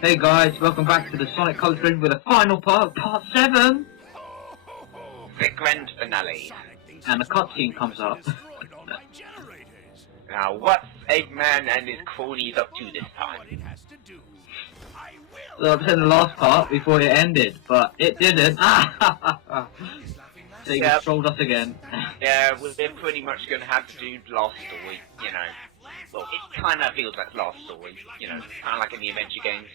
Hey guys, welcome back to the Sonic Culture with a final part, part 7! The grand finale. And the cutscene comes up. Now, what's Eggman and his cronies up to this time? So I've said the last part before it ended, but it didn't. So he trolled us again. Yeah, we're pretty much going to have to do last story, you know. Well, it kind of feels like last story, you know, kind of like in the adventure games.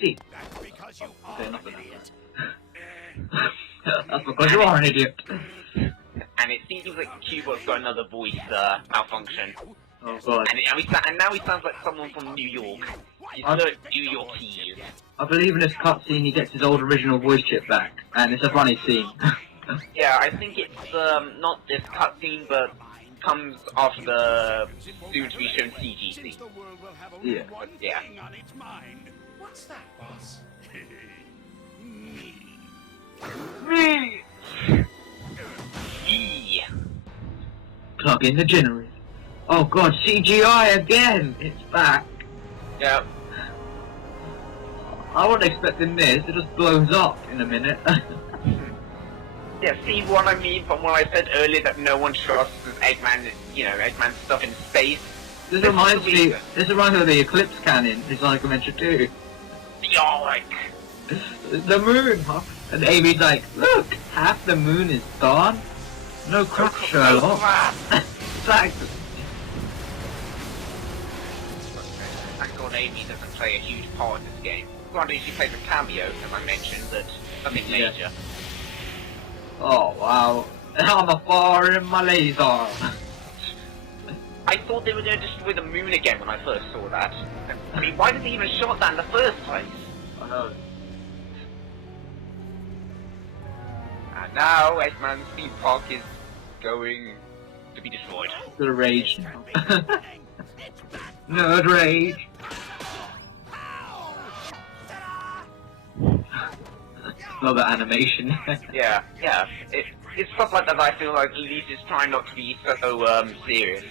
See. Okay, nothing. That's because you are an idiot. And it seems like Cubot's got another voice malfunction. Oh god. And now he sounds like someone from New York. He's learned New Yorkese. I believe in this cutscene he gets his old original voice chip back, and it's a funny scene. Yeah, I think it's not this cutscene, but comes after the soon-to-be shown CG scene. Yeah. Yeah. What's that, boss? Me! Yeah. Plug in the generator. Oh god, CGI again! It's back. Yep. I wasn't expecting this, it just blows up in a minute. Yeah, see what I mean from what I said earlier that no one trusts Eggman, you know, Eggman's stuff in space? This reminds me of the Eclipse Cannon in Sonic Adventure 2. Yoink! The moon, huh? And Amy's like, look, half the moon is gone. No crap, Sherlock. Exactly. Thank God Amy doesn't play a huge part in this game. Granted, she plays a cameo, as I mentioned, but nothing major. Oh wow, I'm a fire in my laser. I thought they were going to destroy the moon again when I first saw that. I mean, why did they even shot that in the first place? I know. And now Eggman's theme park is going to be destroyed. The rage now. Nerd rage. Love that animation. Yeah. It's stuff like that I feel like at least it's trying not to be so serious.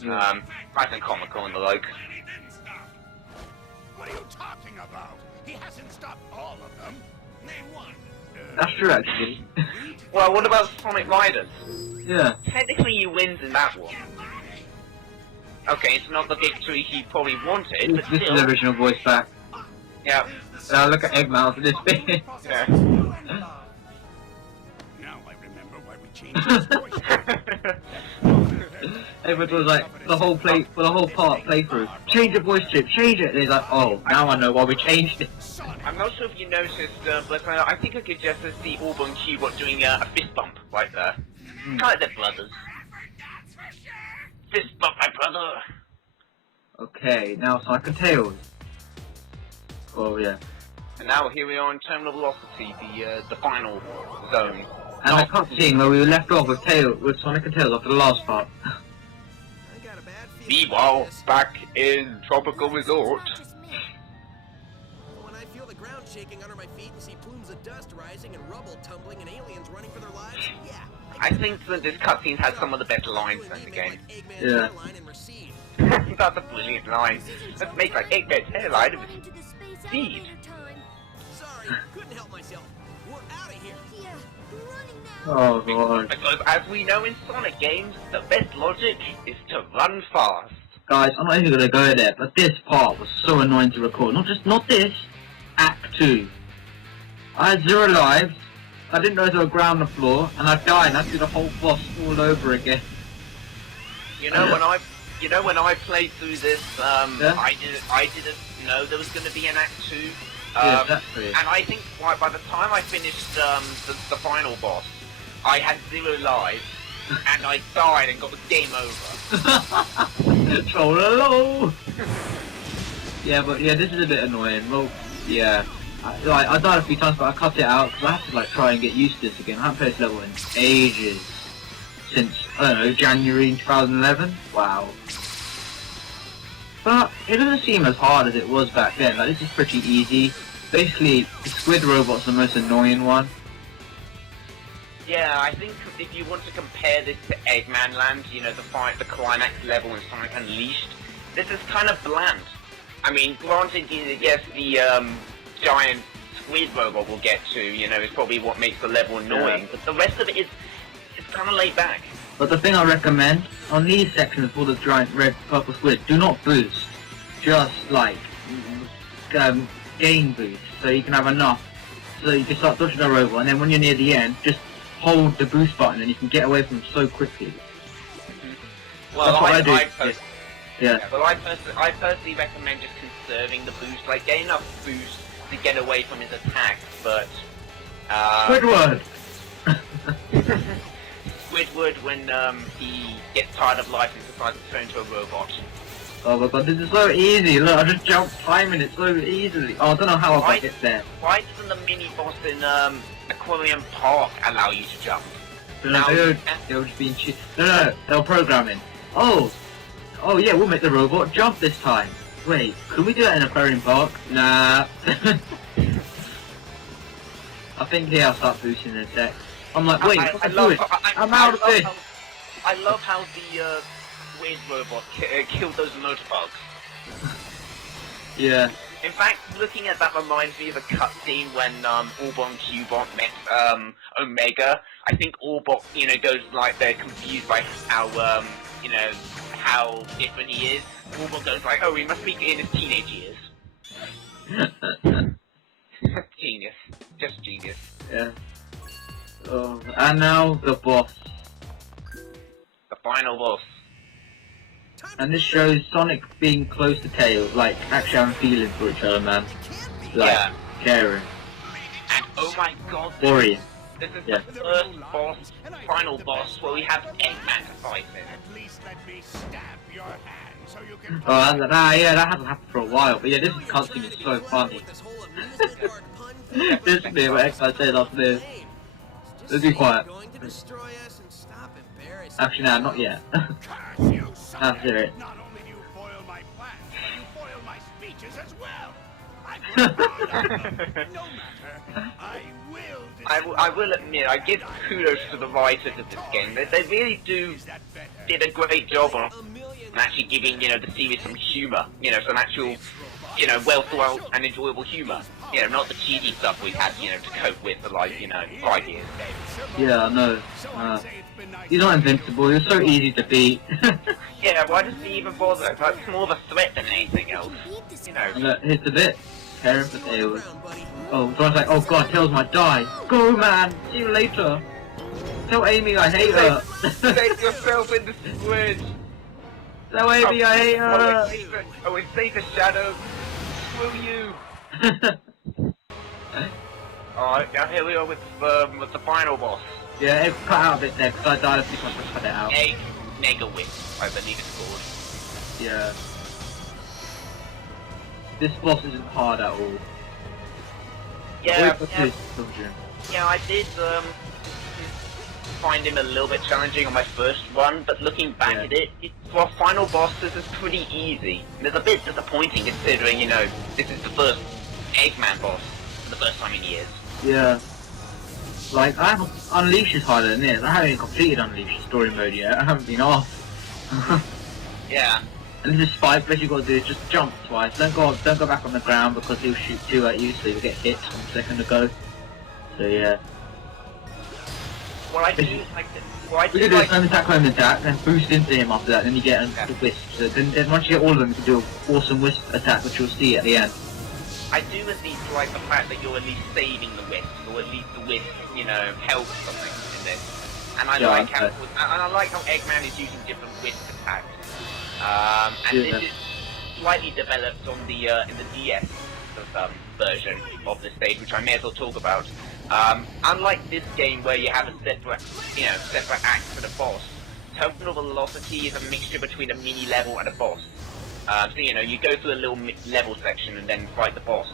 Nice and comical and the like. What are you talking about? He hasn't stopped all of them. Name one. That's true, actually. Well, what about Sonic Riders? Yeah. Technically he wins in that one. Okay, it's not the victory he probably wanted, but This still. is the original voice back. Yeah. Now look at Eggman for this bit. Yeah. Now I remember why we changed his voice. Everyone was like, for the whole playthrough, change your voice chip, change it. And he's like, oh, now I know why we changed it. I'm not sure if you noticed, but I think I could just see Auburn Cubot doing a fist bump right there. Kind of like they're brothers. Fist bump, my brother. Okay, now Sonic and Tails. Oh yeah. And now here we are in Terminal Velocity, the final zone. And I can't see where we left off with Sonic and Tails after the last part. Meanwhile, back in Tropical Resort. When I feel the ground shaking under my feet and see plumes of dust rising and rubble tumbling and aliens running for their lives, yeah. I think that this cutscene has some of the better lines in the game. Yeah. That's a brilliant line. Let's make like Eggman's hairline of speed. Sorry, couldn't help myself. We're out of here. Yeah, we're running now. Oh god. Because as we know in Sonic games, the best logic is to run fast. Guys, I'm not even gonna go there, but this part was so annoying to record. Not this. Act 2. I had 0 lives. I didn't know there was a ground on the floor, and I died, and I had to do the whole boss all over again. You know when I played through this, Yeah? I didn't know there was going to be an Act 2. Yeah, exactly. And I think by the time I finished the final boss, I had 0 lives, and I died and got the game over. Troll-a-lo! Yeah, but yeah, this is a bit annoying. Well, yeah. I died a few times, but I cut it out because I have to like try and get used to this again. I haven't played this level in ages. Since, I don't know, January 2011? Wow. But it doesn't seem as hard as it was back then. Like, this is pretty easy. Basically, the squid robot's the most annoying one. Yeah, I think if you want to compare this to Eggman Land, you know, the climax level in Sonic Unleashed, this is kind of bland. I mean, granted, yes, the giant squid robot we'll get to, you know, is probably what makes the level annoying, but the rest of it is kind of laid back. But the thing I recommend, on these sections for the giant red purple squid, do not boost. Just, like, gain boost, so you can have enough. So you can start dodging the robot, and then when you're near the end, just hold the boost button and you can get away from them so quickly. Well, that's what I do. Well, I personally recommend just conserving the boost, like get enough boost to get away from his attacks, but... Squidward! Squidward when he gets tired of life and decides to turn into a robot. Oh my god, this is so easy. Look, I just jumped timing it so easily. Oh, I don't know how I get there. Why doesn't the mini boss in Aquarium Park allow you to jump? No, they'll just be cheap. No, they'll program in. Oh yeah, we'll make the robot jump this time. Wait, could we do that in Aquarium Park? Nah. I think here I'll start boosting the deck. I'm like, wait, I'm out of this. I love how the Weird Robot killed those motorbugs. Yeah. In fact, looking at that reminds me of a cutscene when Orbot and Cubot met Omega. I think Orbot, you know, goes like they're confused by how how different he is. Orbot goes like, oh, he must be in his teenage years. Genius. Just genius. Yeah. Oh, and now the boss. The final boss. And this shows Sonic being close to Tails, like actually having feelings for each other, man. Like, caring. And oh my god, worrying. This is the first boss, final boss, where we have Eggman to fight in. At least let me stab your hand so you can... Oh, yeah, that hasn't happened for a while, but yeah, this cutscene is so funny. This bit where Eggman says after this. Let's be quiet. Actually, no, not yet. That's it. Not only do you foil my plans, but you foil my speeches as well. No matter. I will admit, I give kudos to the writers of this game. They really did a great job on actually giving, you know, the series some humour. You know, some actual, you know, well thought out and enjoyable humour. You know, not the cheesy stuff we've had, you know, to cope with for like, you know, 5 years. Yeah, I know. He's not invincible, he's so easy to beat. Yeah, why does he even bother? That's more of a threat than anything else. You know. And here's the bit. Caring for Tails. Oh, someone's like, oh god, Tails might die. Go, man! See you later! Tell Amy I hate her! Save yourself in the squid! Tell Amy I hate her! Oh, it's save the shadow! Screw you! Alright, now here we are with the final boss. Yeah, it cut out a bit there, because I died a few times to cut it out. Egg Mega Whip, I believe it's called. Yeah. This boss isn't hard at all. Yeah, I did find him a little bit challenging on my first run, but looking back at it, for a final boss, this is pretty easy. And it's a bit disappointing considering, you know, this is the first Eggman boss for the first time in years. Yeah. Like, I haven't... Unleash is harder than this. I haven't even completed Unleash story mode yet. I haven't been off. Yeah. And this Spike, what you gotta do is just jump twice. Don't go back on the ground because he'll shoot two at you, so you'll get hit 1 second ago. So yeah. What I do like we can do home attack, then boost into him after that, then you get the wisp. So then once you get all of them, you can do an awesome wisp attack, which you'll see at the end. I do at least like the fact that you're at least saving the wisp, or at least the wisp, you know, helps something in this. And I like how Eggman is using different wisp attacks. And this is slightly developed on the in the DS version of the stage, which I may as well talk about. Unlike this game where you have a separate act for the boss, terminal velocity is a mixture between a mini level and a boss. So you know, you go through a little level section and then fight the boss.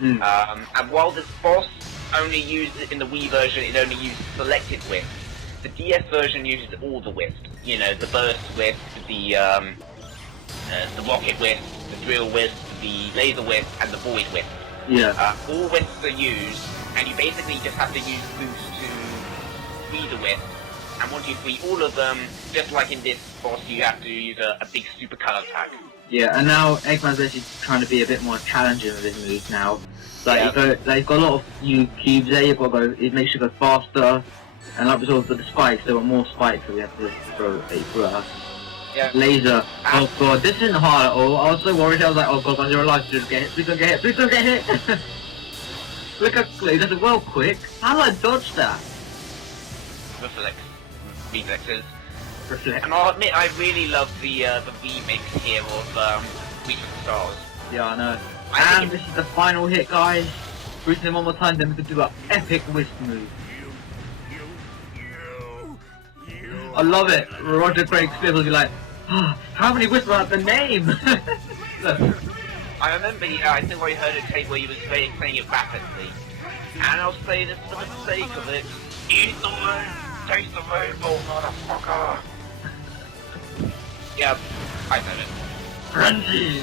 And while this boss only uses in the Wii version, it only uses selected wisp. The DS version uses all the wisps. You know, the burst wisp, the rocket wisp, the drill wisp, the laser wisp, and the void wisp. Yeah. All wisps are used, and you basically just have to use boost to free the wisp. And once you free all of them, just like in this boss, you have to use a big super color attack. Yeah, and now Eggman's actually trying to be a bit more challenging with his moves now. Like, he's got a lot of new cubes there, you've got to go, it makes you go faster. And like we saw with the spikes, there were more spikes, so we have to throw a Yeah. laser. Oh god, this isn't hard at all. I was so worried, I was like, oh god, I'm 0 life to get hit. Please don't get hit, please don't get hit! Look how he does it well quick. How do I dodge that? Reflexes. Reflect. And I'll admit, I really love the remix here of Reach of the Stars. Yeah, I know. I And this is the final hit, guys. Bruising him one more time, then we can do an epic whisk move. I love it. Roger Craig Smith will be like, oh, how many whispers have the name? Look. I remember, I think I heard a tape where he was saying it rapidly. And I'll say this for the sake of it. Eat the moon! Taste the rainbow, motherfucker! Yeah, I said it. Frenzy!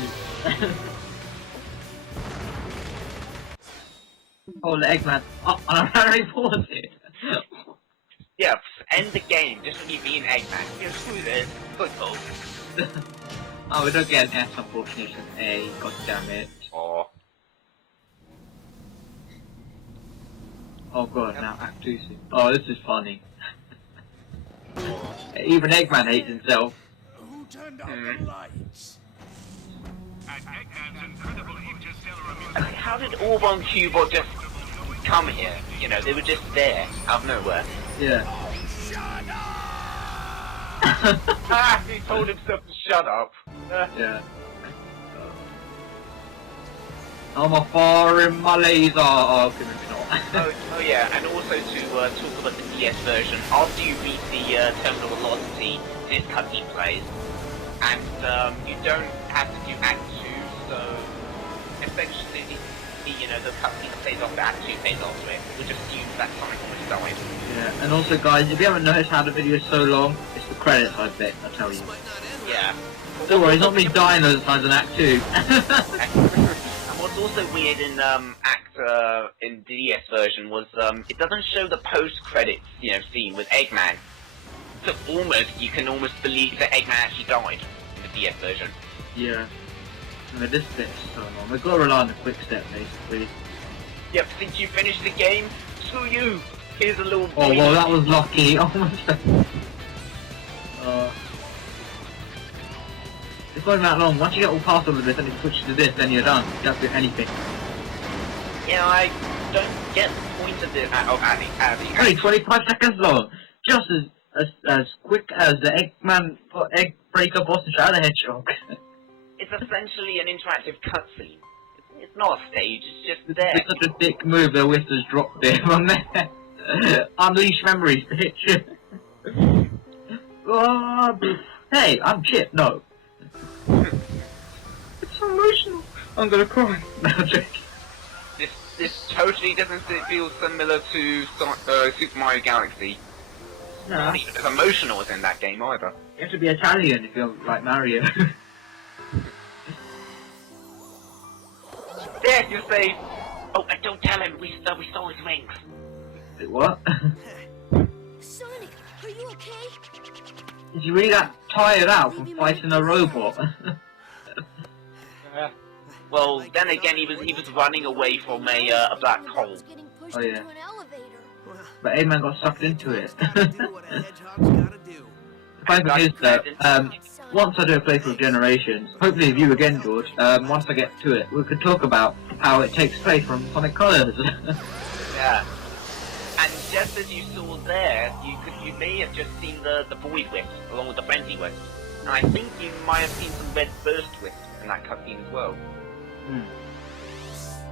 Oh, the Eggman. Oh, I'm very paused it. Yeah, end the game just when you beat an Eggman. Yeah, screw this. Football. Oh, we don't get an S, unfortunately, it's an A. God damn it. Oh. Oh god, now Act 2 soon. Oh, this is funny. Even Eggman hates himself. Who turned out the lights? How did Orban Cubot just come here? You know, they were just there, out of nowhere. Yeah. Shut up! Ah, he told himself to shut up. Yeah. I'm a fire in my laser. Oh, maybe not. Oh yeah, and also to talk about the DS version, after you beat the terminal velocity, this cutscene plays, and you don't have to do Act 2, so essentially, you know, the cutscene that plays off the Act 2 plays off to it, which assumes that Sonic almost died. Yeah, and also guys, if you haven't noticed how the video is so long, it's the credits, I bet, I tell you. Yeah. Don't worry, it's not me dying those times in Act 2. And what's also weird in in the DS version was it doesn't show the post-credits, you know, scene with Eggman. So you can almost believe that Eggman actually died in the DS version. Yeah. I mean, this bit's so long. We've got to rely on the quick step, basically. Yep, since you finished the game, screw you! Here's a little Oh, boy. well, that was lucky. Oh, my god. It's not even that long. Once you get all past all of this and you switch to this, then you're done. You don't have to do anything. Yeah, I don't get the point of this. Only 25 seconds long. Just as quick as the egg breaker boss in Shadow the Hedgehog. It's essentially an interactive cutscene. It's not a stage, it's just there. It's such a dick move that Whistler's dropped it on there. Unleash memories, bitch. Oh, hey, I'm Chip. No. It's so emotional. I'm gonna cry. No, I'm joking. This totally doesn't feel similar to Super Mario Galaxy. No. Not even as emotional as in that game either. You have to be Italian if you're like Mario. There, you say. Oh, and don't tell him we stole his wings. Wait, what? Sonic, are you okay? Is he really that tired out from fighting a robot? Well, then again, he was running away from a black hole. Oh yeah. But Eggman got sucked into it. The funny thing is that, once I do a playthrough of Generations, hopefully with you again, George, once I get to it, we could talk about how it takes place from Sonic Colors. Yeah. And just as you saw there, you may have just seen the Void Wisp, along with the Frenzy Wisp. And I think you might have seen some Red Burst Wisp in that cutscene as well.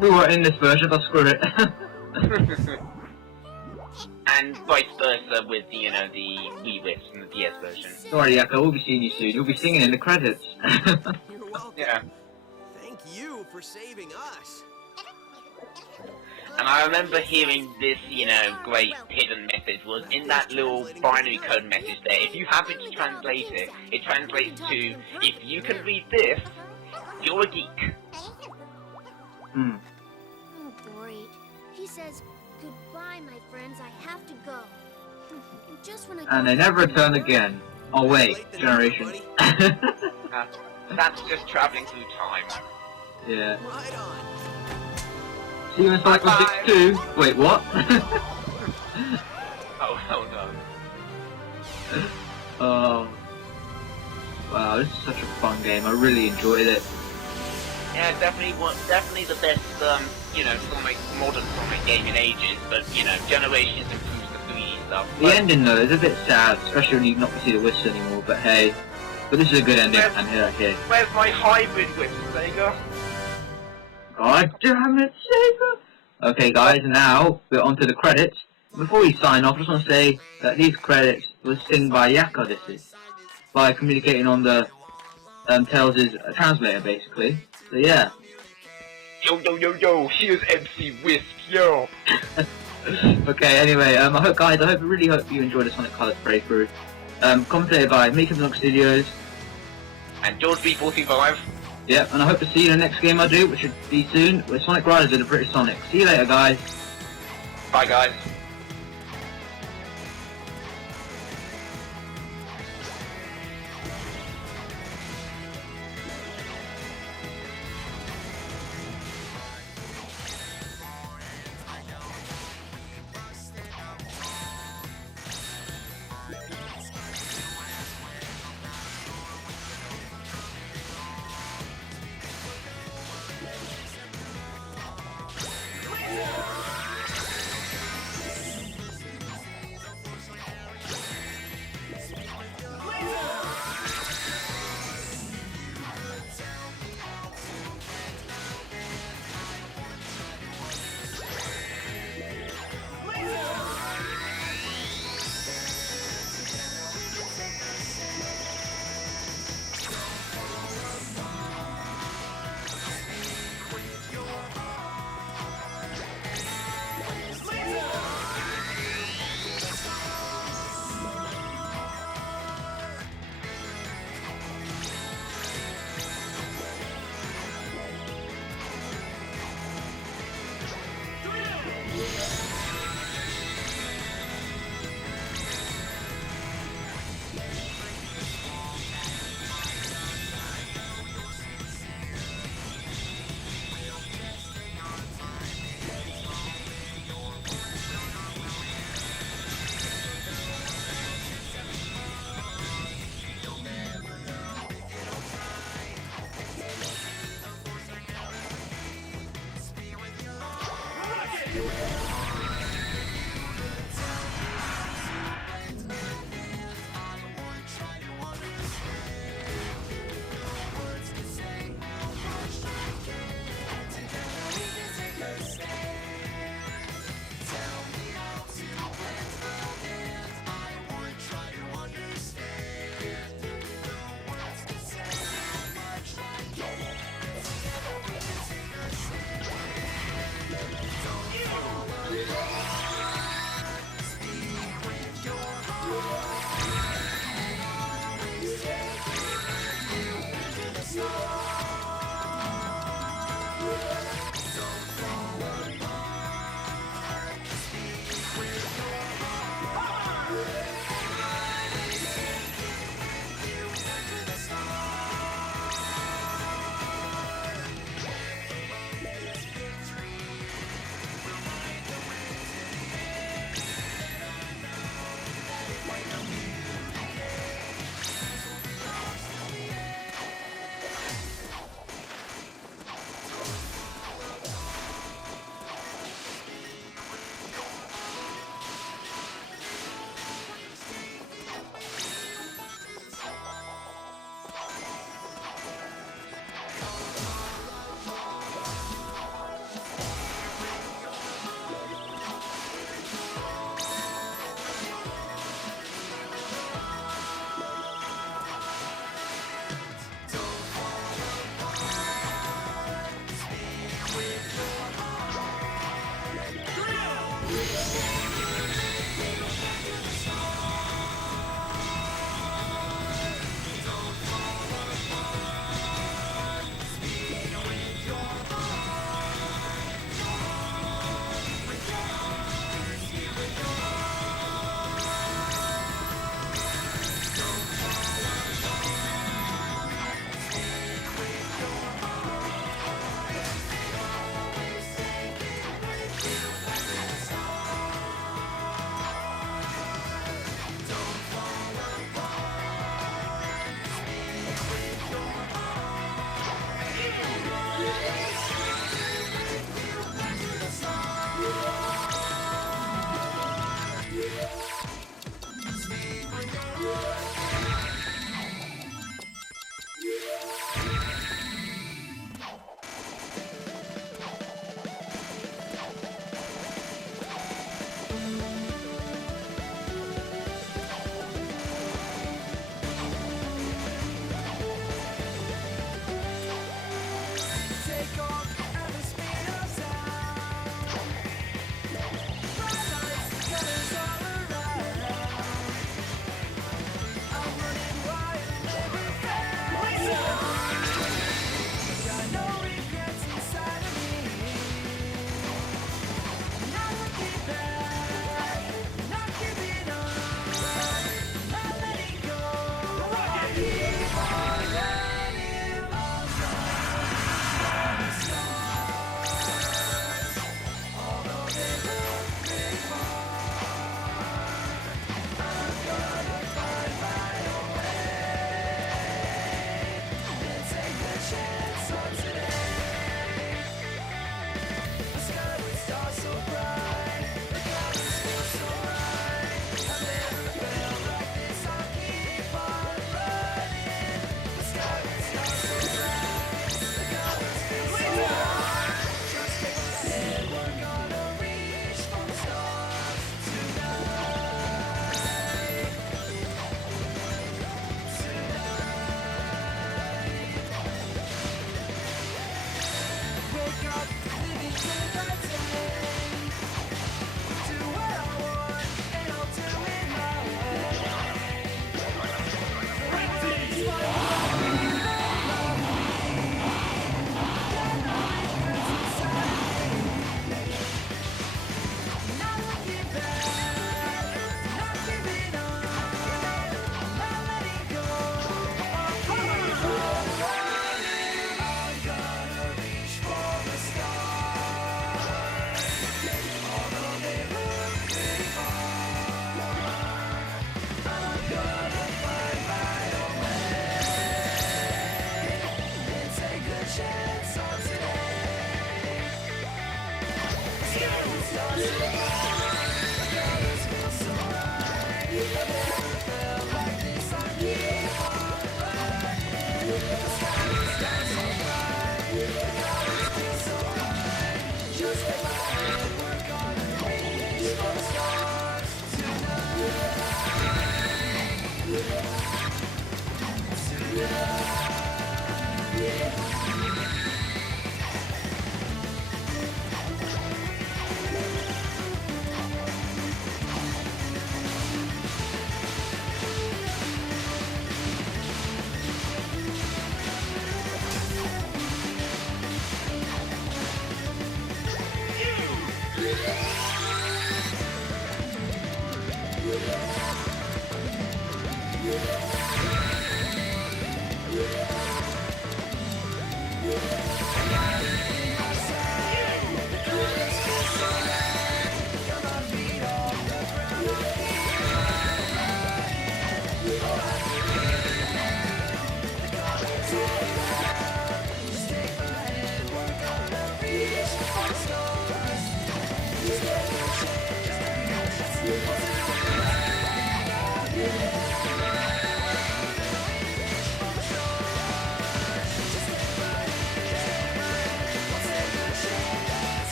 We were in this version, but screw it. And vice versa with the, you know, the Wii Wisp in the DS version. Don't worry, Yaka, we'll be seeing you soon. You'll be singing in the credits. You're welcome. Yeah. Thank you for saving us. And I remember hearing this, you know, great hidden message was in that little binary code message there. If you happen to translate it, it translates to, if you can read this, you're a geek. Oh, great. He says, goodbye, my friends. I have to go. Just when I And they never return again. Oh wait, Generation. That's just traveling through time. Yeah. Right on. See you in Sonic 62. Wait, what? Oh no. Oh. Wow, this is such a fun game. I really enjoyed it. Yeah, definitely the best, Sonic, modern Sonic game in ages, but, Generations improves the 3D stuff. The ending, though, is a bit sad, especially when you not see the Wisps anymore, but hey. But this is a good ending, and here I hear. Where's my hybrid Wisp, Sega? God damn it, Sega! Okay, guys, now we're on to the credits. Before we sign off, I just want to say that these credits were sung by Yaka, this is. By communicating on the Tails' translator, basically. So yeah. Yo, here's MC Wisp, yo! Okay, anyway, I really hope you enjoyed the Sonic Colors playthrough. Commentated by kpsonicstudios. And GeorgeB435. Yep, and I hope to see you in the next game I do, which should be soon, with Sonic Riders of the British Sonic. See you later, guys. Bye, guys.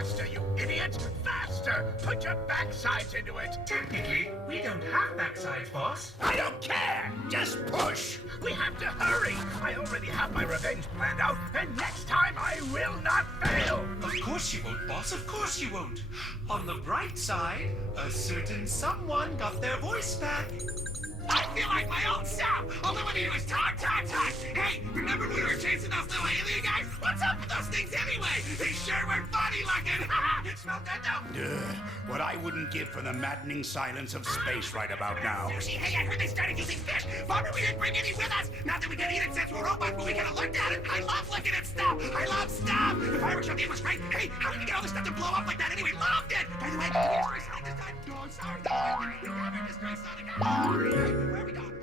Faster, you idiot! Faster! Put your backsides into it! Technically, we don't have backsides, boss. I don't care! Just push! We have to hurry! I already have my revenge planned out, and next time I will not fail! Of course you won't, boss. Of course you won't. On the bright side, a certain someone got their voice back. I feel like my old self! All I want to do is talk! Hey, remember when we were chasing those little alien guys? What's up with those things anyway? They sure were funny looking! Smell good though? What I wouldn't give for the maddening silence of space right about now. Sushi, hey, I heard they started using fish! Bummer we didn't bring any with us! Not that we can eat it since we're robots, but we could have looked at it! I love looking at stuff! I love stuff! The fireworks show game was great! Hey, how did we get all this stuff to blow up like that anyway? Loved it! By the way, did we destroy Sonic this time? No, I'm sorry. No, we never destroyed Sonic. Where are we going?